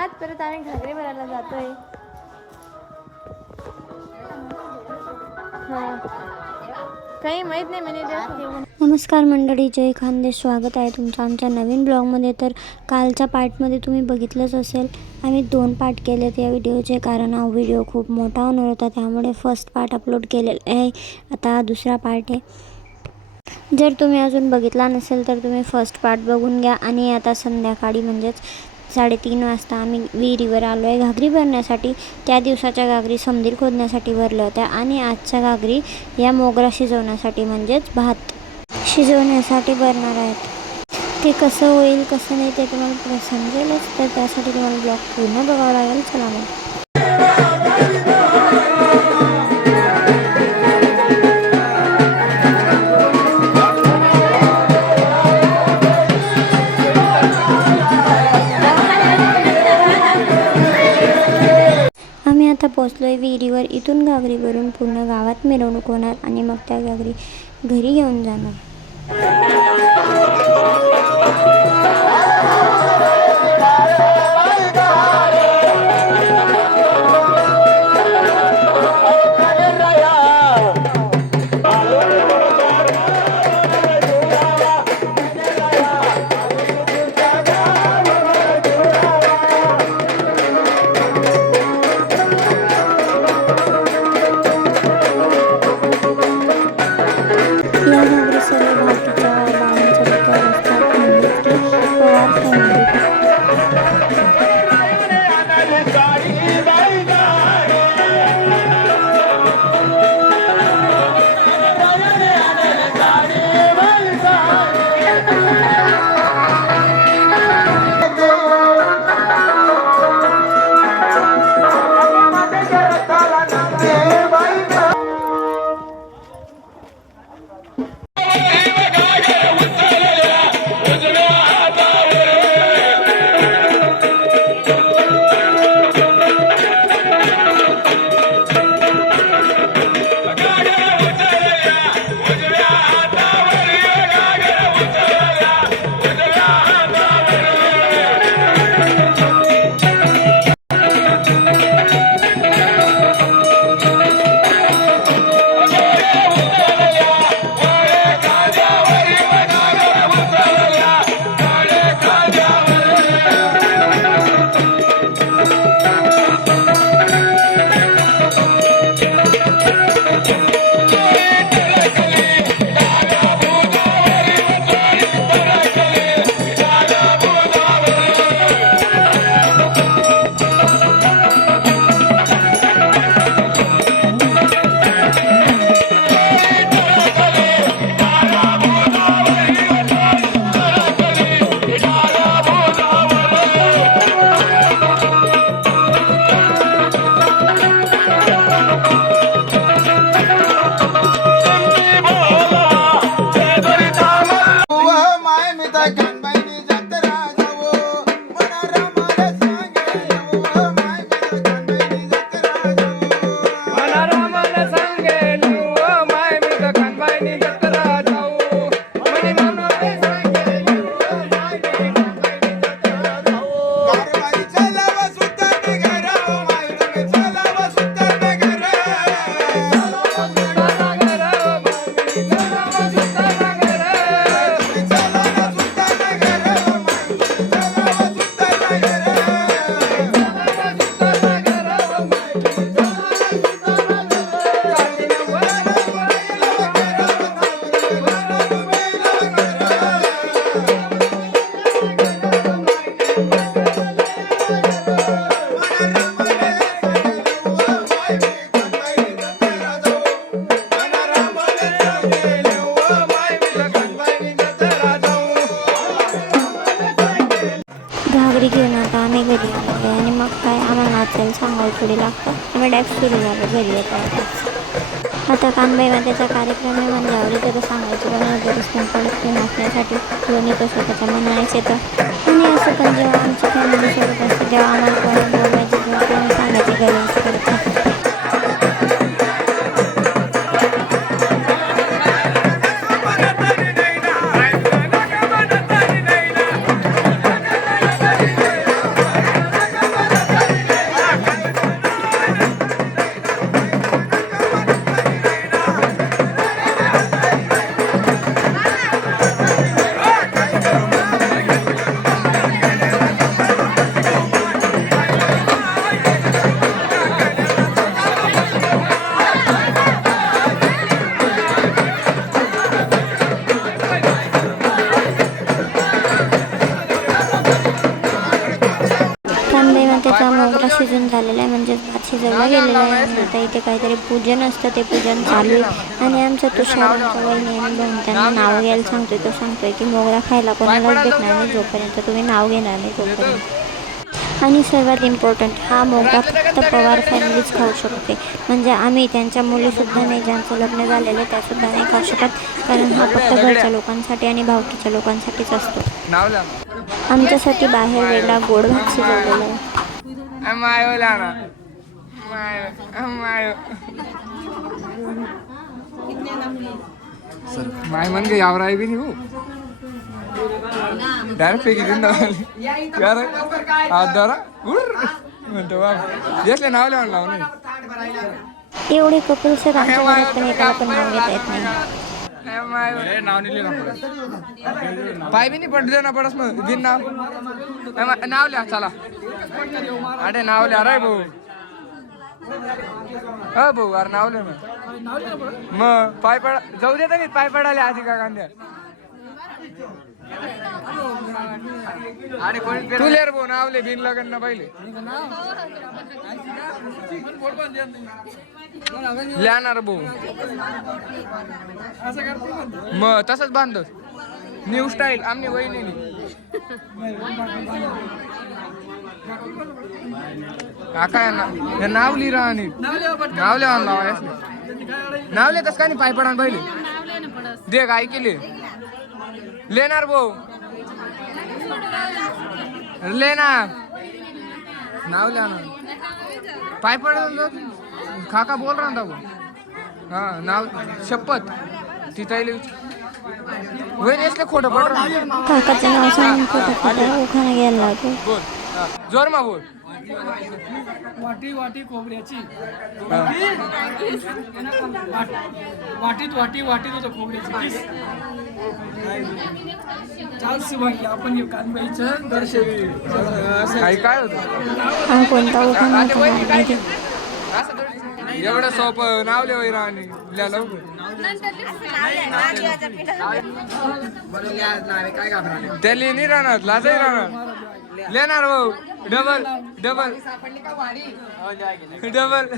आज परत आम्ही घागरी भरायला जातोय. काही माहीत नाही म्हणजे. नमस्कार मंडळी, जय खानदेश. स्वागत आहे तुमचं आमच्या नवीन ब्लॉगमध्ये. तर कालच्या पार्टमध्ये तुम्ही बघितलंच असेल, आम्ही 2 पार्ट केलेत या व्हिडिओचे, कारण हा व्हिडिओ खूप मोठा होणार होता, त्यामुळे फर्स्ट पार्ट अपलोड केलेला आहे. आता दुसरा पार्ट आहे. जर तुम्ही अजून बघितला नसेल तर तुम्ही फर्स्ट पार्ट बघून घ्या. आणि आता संध्याकाळी म्हणजेच 3:30 वाजता आम्ही विहिरीवर आलो आहे घागरी भरण्यासाठी. त्या दिवसाच्या घागरी समधीर खोदण्यासाठी भरल्या होत्या आणि आजच्या घागरी या मोगरा शिजवण्यासाठी म्हणजेच भात शिजवण्यासाठी भरणार आहेत. ते कसं होईल कसं नाही ते तुम्हाला पुढे समजेलच, तर त्यासाठी तुम्हाला ब्लॉग पूर्ण बघावं लागेल. चला मग. आम्ही आता पोचलो आहे विहिरीवर. इथून घागरी भरून पूर्ण गावात मिरवणूक होणार आणि मग त्या घागरी घरी घेऊन जाणार. या घागरी सर्व भारताच्या बाळांच्या डोक्यावर असतात, म्हणजेच की पवार फॅमिली. घागरी घेऊन आता आम्ही घरी आलो आणि मग काय आम्हाला नाचायला सांगायला थोडी लागतं. आम्ही डायरेक्ट सुरू झालो घरी येतात. आता कानबाई मातेचा कार्यक्रम आहे म्हणल्यावर तर सांगायची गरज नाही पडत. नाचण्यासाठी दोन येतो स्वतःच्या मनानेच येतं. आणि असं पण जेव्हा आमची फॅमिली सोबत असते तेव्हा आम्हाला कोणी बोलवायची किंवा कोणी सांगायची गरज पडत नाही. त्याचा मोगरा शिजून झालेला आहे, म्हणजे भात शिजवला गेलेला आहे. आणि आता इथे काहीतरी पूजन असतं, ते पूजन चालू आहे. आणि आमचा तुषार आमच्या वहिनी आणि त्यांना नाव घ्यायला सांगतोय. तो सांगतोय की मोगरा खायला कोणालाच भेटणार नाही जोपर्यंत तुम्ही नाव घेणार नाही तोपर्यंत. आणि सर्वात इम्पॉर्टंट, हा मोगरा फक्त पवार फॅमिलीच खाऊ शकते. म्हणजे आम्ही त्यांच्या मुलीसुद्धा नाही, ज्यांचं लग्न झालेलं आहे त्यासुद्धा नाही खाऊ शकत, कारण हा फक्त घरच्या लोकांसाठी आणि भावकीच्या लोकांसाठीच असतो. आमच्यासाठी बाहेर वेगळा गोड भात शिजवलेला आहे. माय मन के यावर आहे भी नहीं वो डायरेक्ट फेकी दिन यार आदरा म्हणतो बाबा येसले नाव लावून लावून एवढे कपल्स आहेत आमच्या घरात, पण एकाला पण नाव घेता येत नाही. नाव नहीं लेना पड़ा पाय भी नहीं पड़ देना पड़ा उसमें बिन नाव लिया चला अरे नाव लिया रे भाऊ भाऊ अरे नाव ले मग पाय पडा जाऊ देता की पाय पडाले आधी का कांद्या तू ले रे भाऊ नाव ले बिन लगन ना पहिले लिहाणार भाऊ मग तसंच बांधत न्यू स्टाईल आमने वहिनी काय नाव लिहिरा आणि नाव लिहा नाव ले कस काय नाही पाय पडा पहिले दे काय केले लेणार भाऊ लेणार नाव लिहा ना पाय पडा काका बोल रहा था वो हाँ नाव शपथ तिथं वहिनी असले खोटं पड रहा काकाचं नाव सांगून खोटं उखाणा घ्यायला लागतो. बोल जोर मा बोल वाटी वाटी खोबऱ्याची वाटीत वाटी वाटीत होतं खोबऱ्याची चाल शिवाय आपण कानबाईचं दर्शन काय होतं हा कोणता उखाणा होता माहिती? एवढं सोपं नाव लिहाय राणी त्याली नाही राहणार लाजही राहणार लेणार भाऊ डबल डबल डबल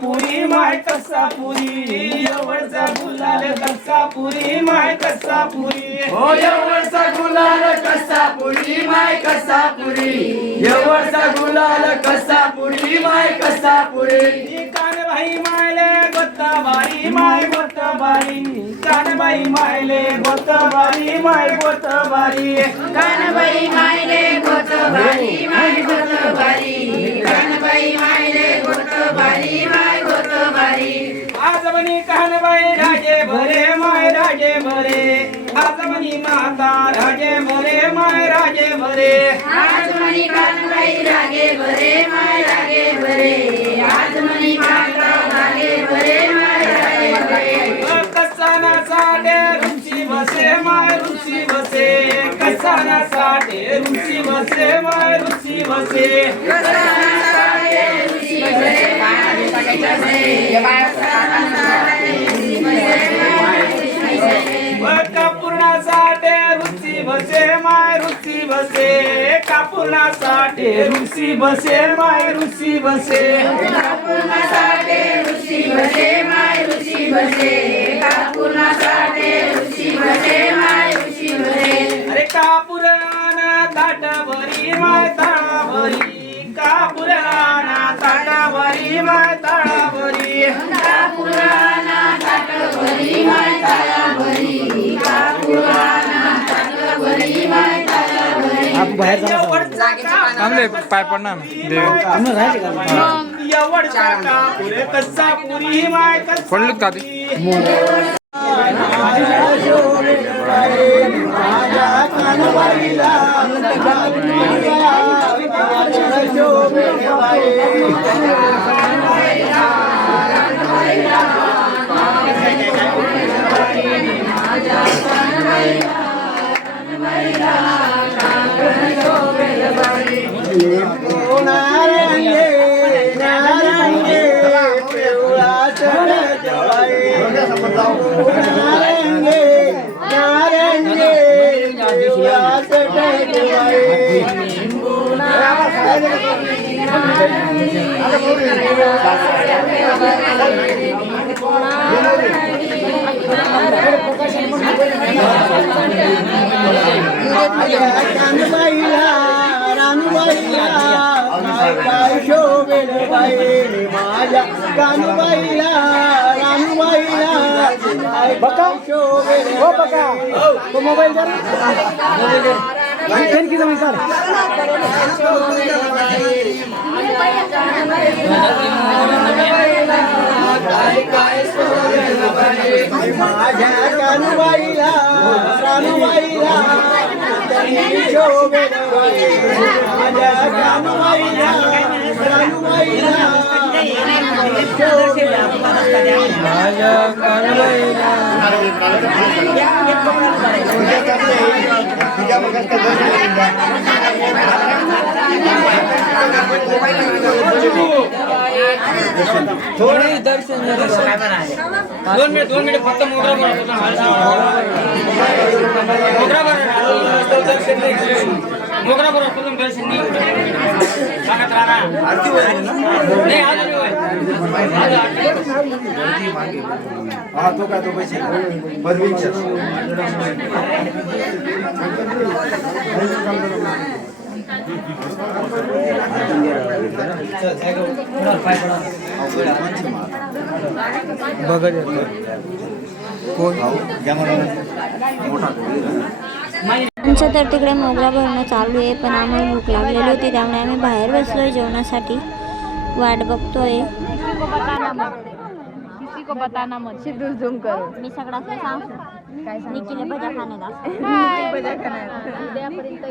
पुरी माय कसा पुरी एवढचा गुलाल कसा पुरी माय कसा पुरी हो एवढचा गुलाल कसा पुरी माय कसा पुरी एवढचा गुलाल कसा पुरी माय कसा पुरी कानबाई मायले गोतबारी माय गोतबारी कानबाई मायले गोतबारी माय गोतबारी कानबाई मायले गोतबारी माय गोतबारी कानबाई मायले गोतबारी माय गोतबारी आजमनी कानबाई राजे भरे माय राजे भरे आजमनी माता राजे भरे माय राजे भरे रुची बसे माय रुची बसे कापूर्णासाठी रुची बसे माय रुची बसे कापूर्णासाठी रुची बसे माय रुची बसे कापूर्णासाठी रुची बसे माय रुची बसे कापूर्णासाठी रुची बसे माय रुची बसे अरे कापूराना ताटावरी माय ताळावरी कापूराना ताटावरी माय ताळावरी कापूराना ताटावरी माय ताळावरी कापूराना ताटावरी माय ताळावरी थांबले पाय पडणार एवढचा कापुरे कसा पुरी माय कसा पडलेत का ते मोबाईल की जमीन सर थोडे दर्शन 2 मिनिट फक्त मोगरा बरोबर दर्शन नाही सांगत राहणार नाही हा तो काय तो पैसे बदलीचे आमचं तर तिकडे मोगरा भरणं चालू आहे, पण आम्हाला भूक लागलेली होती त्यामुळे आम्ही बाहेर बसलोय जेवणासाठी, वाट बघतोय. को बताना मत सिद्धू झूम करो मी सगळ्यात सांगतो निखिल भजा खाण्यात भजा खाण्यात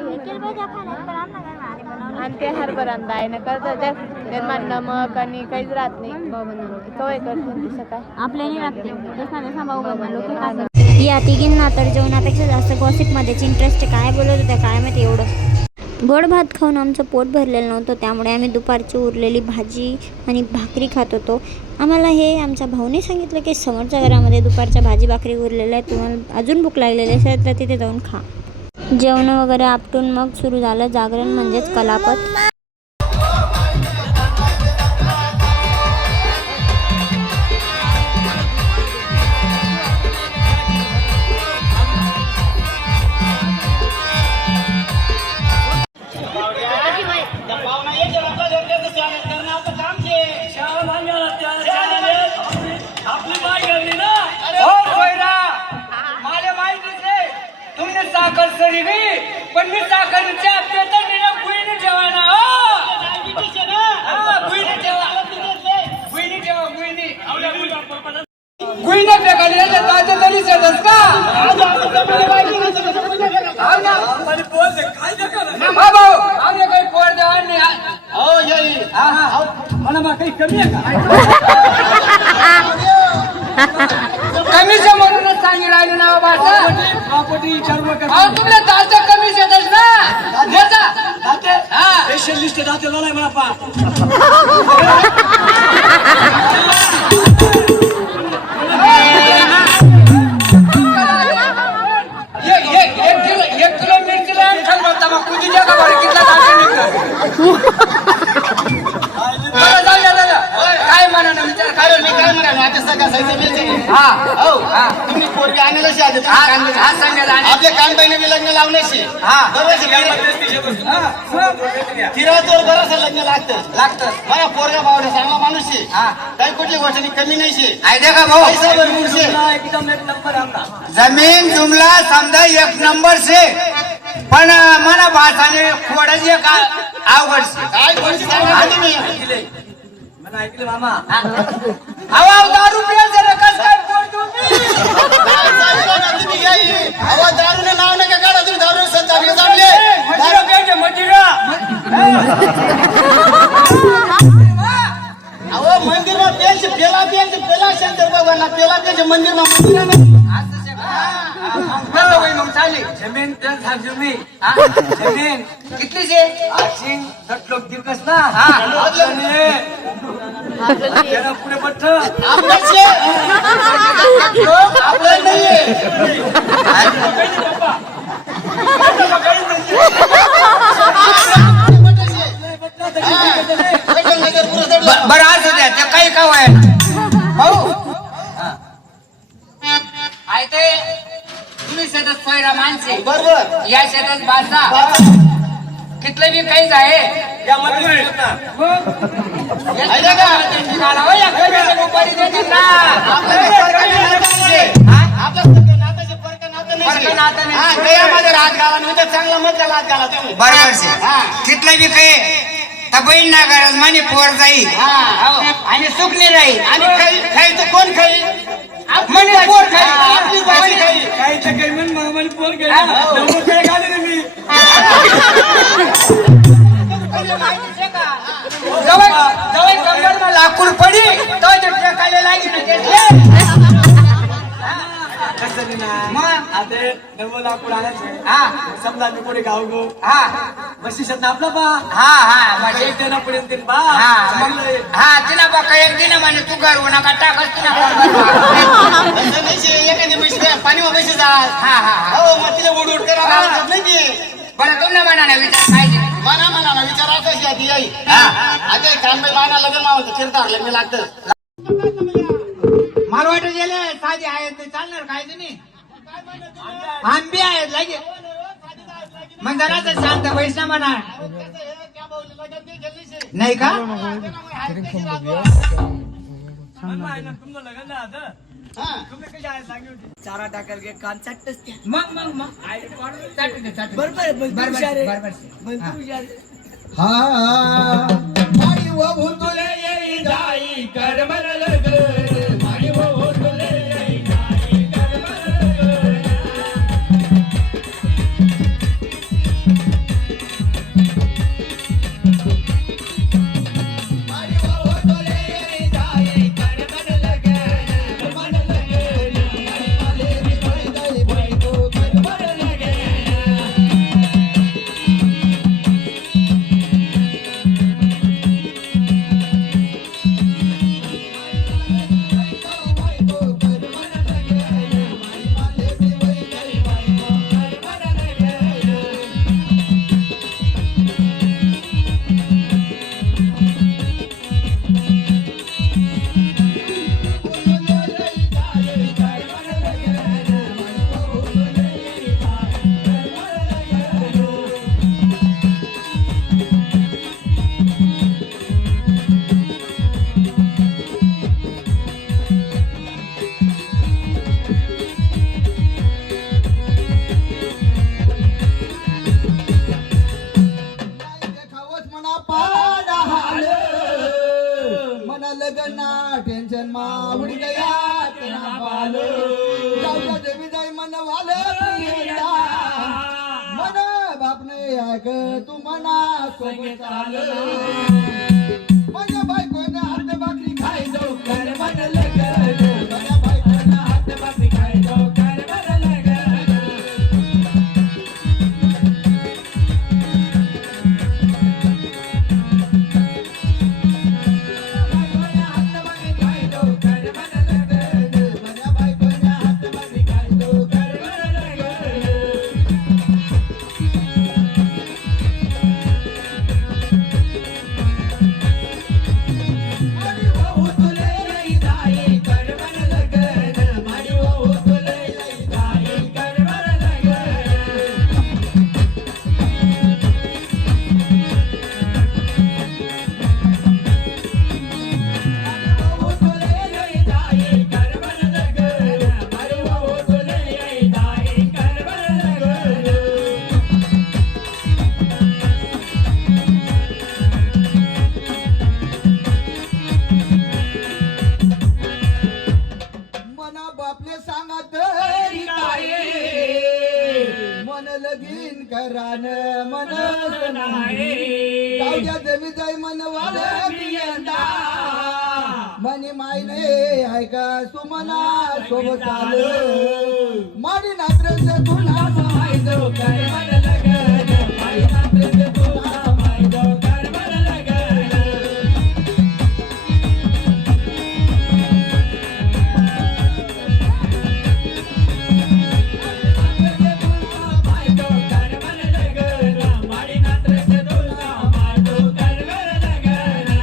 निखिल भजा खाण्यात पण आम्हाला काय मारे बनवलं आणि ते हरभरांदा आहे ना करतात त्यात नमक आणि काहीच राहत नाही कवाय करतो तसं काय आपल्याने लागते तसं भाऊ लोक या तिघींना तर जेवणापेक्षा जास्त गॉसिपमध्येच इंटरेस्ट. काय बोलत होत्या काय माहिती एवढं. गोड भात खाऊन आमचं पोट भरलेलं नव्हतं, त्यामुळे आम्ही दुपारची उरलेली भाजी आणि भाकरी खात होतो. आम्हाला हे आमच्या भाऊने सांगितलं की समोरच्या घरामध्ये दुपारच्या भाजी भाकरी उरलेल्या आहेत, तुम्हाला अजून भूक लागलेली असेल तर तिथे जाऊन खा. जेवण वगैरे आपटून मग सुरू झालं जागरण म्हणजेच कलापत. साखर सरी गई पण मी साखरच्या पेतर निरा गुईने ठेवाना हो गुईने ठेवा गुईने फेकाली याच्या ताजे तरी सेदस का भाऊ आम्ही काही पोर देवा नाही हो येई मला काही कमी आहे का कमीच म्हणूनच सांगी राहिली ना भाषा प्रॉपर्टी तुमच्या ताजा कमी येतच ना स्पेशलिस्ट जाते मला मला पा एक किलो मिरचीला छान बोलता मग तुझी का बरं कितला काय म्हणा ना विचार कारण मी काय म्हणालो आता सगळं सायचं मिळते हा हो हा तुम्ही पोरगी आणायला शिवाय हा सांगायला आणि आपल्या कानबाईने बी लग्न लावण्याशी हा तिरातोर बरंच लग्न लागतं मला पोरगा भावडा चांगला माणूस आहे हा काही कुठली गोष्ट कमी नाही शे ऐका का भाऊ पैसा भरपूर शे एकदम एक नंबर आमना जमीन जुमला समजा एक नंबर से पण मना भाषाने खोडाची एक अवघड से काय गोष्ट सांगा तुम्ही मला ऐकलं मामा हवा दारू पियाचं रकस काय पोट तुम्ही काय सांगितलं ना तुम्ही काही अहो दारूने नाव नका काढा तुम्ही दारू संचार चालले दारू प्यायचे मजिरा अहो मंदिरमा पेला शंकर बाबांना पेला प्यायचे मंदिरमा मग चालली जमीन त्यांचा जमी जमीन कितली से आचिंग दट लोक दिवस ना हा त्याला पुढे पट्ट आपलं नाहीये बरं आज द्या त्या काही का वय भाऊ आहे ते तुम्ही शेतात पैरा माणसे बरोबर या शेतात बासा कितलं बी काहीच आहे या मध्ये निघाला हो या गरीबाच्या उपाधी देतील ना बरोबर से तिथलं बी काही तबईन ना गरज म्हणे पोर जाईल आणि सुखली राहील आणि खाई तर कोण खाई म्हणे पोर आपली बाई खाई काही तर काही म्हण मामाने फोन केला नंबर काय घाले मी जवळ कंबरमा लाकूड पडी तो टेकायला लागेल मग आता नवं लाकूड आणायचं हा समजा मी पुढे गाव गो हा बशी शब्द आपला बा हा हा म्हणजे एक देणं पुढे तीन बा हा चांगलं हा तिला बघा एक दिन म्हणे तू करू नका टाकच तुला एखादी पैसे पाणी पैसे जा हा हा हो मग तिला उड उड करा नाही की बरं तुम्हाला म्हणा ना विचार काय म्हणा विचारा कशी आधी आई आता कानबाई मायना लग्न लावतं चिरता लग्न लागतं मला वाटत गेले साधी आहेत ते चालणार काय नाही आंबे आहेत लागे मग जरा तर शांत वैष्णव म्हणा नाही का चारा टाकायला गे कान चाटच त्या मग लगना टेन्शन मा उडी गया तना बाल जाऊया देवी जाई मन वाल मन बाप ने ऐक तू मना सोबत चाल माझ्या बायकोने हात भाकरी खाय जाऊ कर मन लगन माझ्या बायकोने हात भाकरी खाय जाऊ कर मन लगन नाही जाऊद्या देवी जाई मन वाले यंदा मनी मायने ऐका सुमना सोबत आलं माडी नात्रेचे तुला मायदो कर मन लगन माई नात्रेचे तुला मायदो कर मन लगन मायदो कर मन लगन माई नात्रेचे तुला मायदो कर मन लगन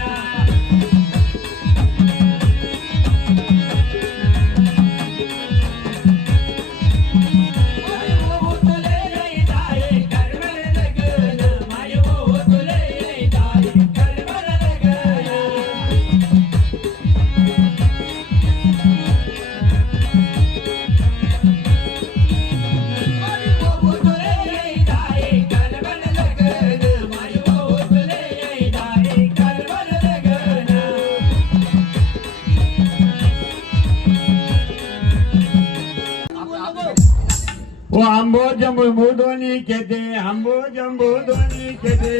ओ आंबो जंबू दोन्ही खेते आंबो जंबू दोन्ही खेते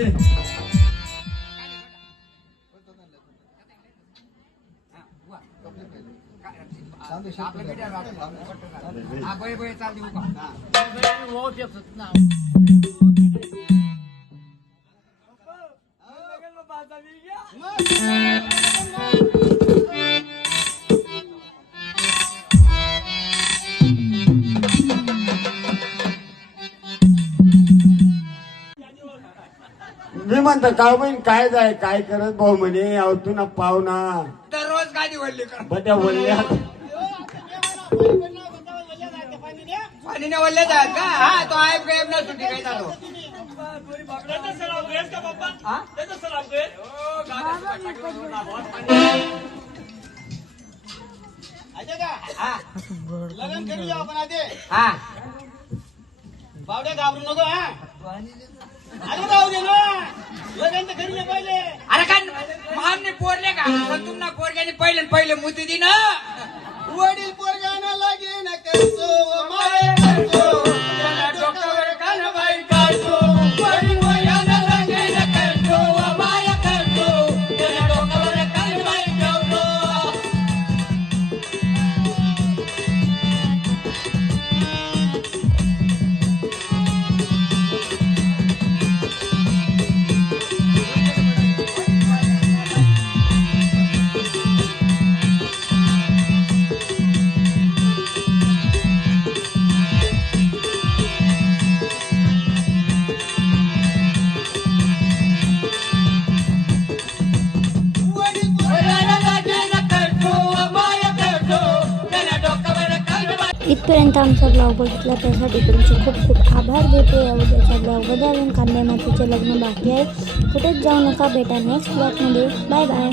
मी म्हणतो का बहीण काय जाय काय करत भाऊ म्हणे आवतून पाहुणा दररोज गाडी वळली का बद्या बोलल्या पाणीने वळले जात का हा तो आहे प्रेम ना सुट्टी काय झालो लग्न करी जाऊ आपण आधी हा बावड्या घाबरू नको हा अरे जाऊ दे ना लग्न तर करी पहिले अरे काय मामने पोरले का पण तुम्हाला पोरग्याने पहिले मुती दी ना वडील पोरगाना लागे न करतो माय करतो त्याला डोक्यावर कानबाई काढतो वडील पोरग्याला लागे न करतो माया करतो त्याला डोक्यावर कानबाई काढतो इथपर्यंत आमचा ब्लॉग बघितला त्यासाठी तुमचे खूप खूप आभार देतो. या उद्याच्या ब्लॉगमध्ये अजून कांद्या मातीचे लग्न बाकी आहे. कुठेच जाऊ नका. भेटा नेक्स्ट ब्लॉगमध्ये. Bye bye.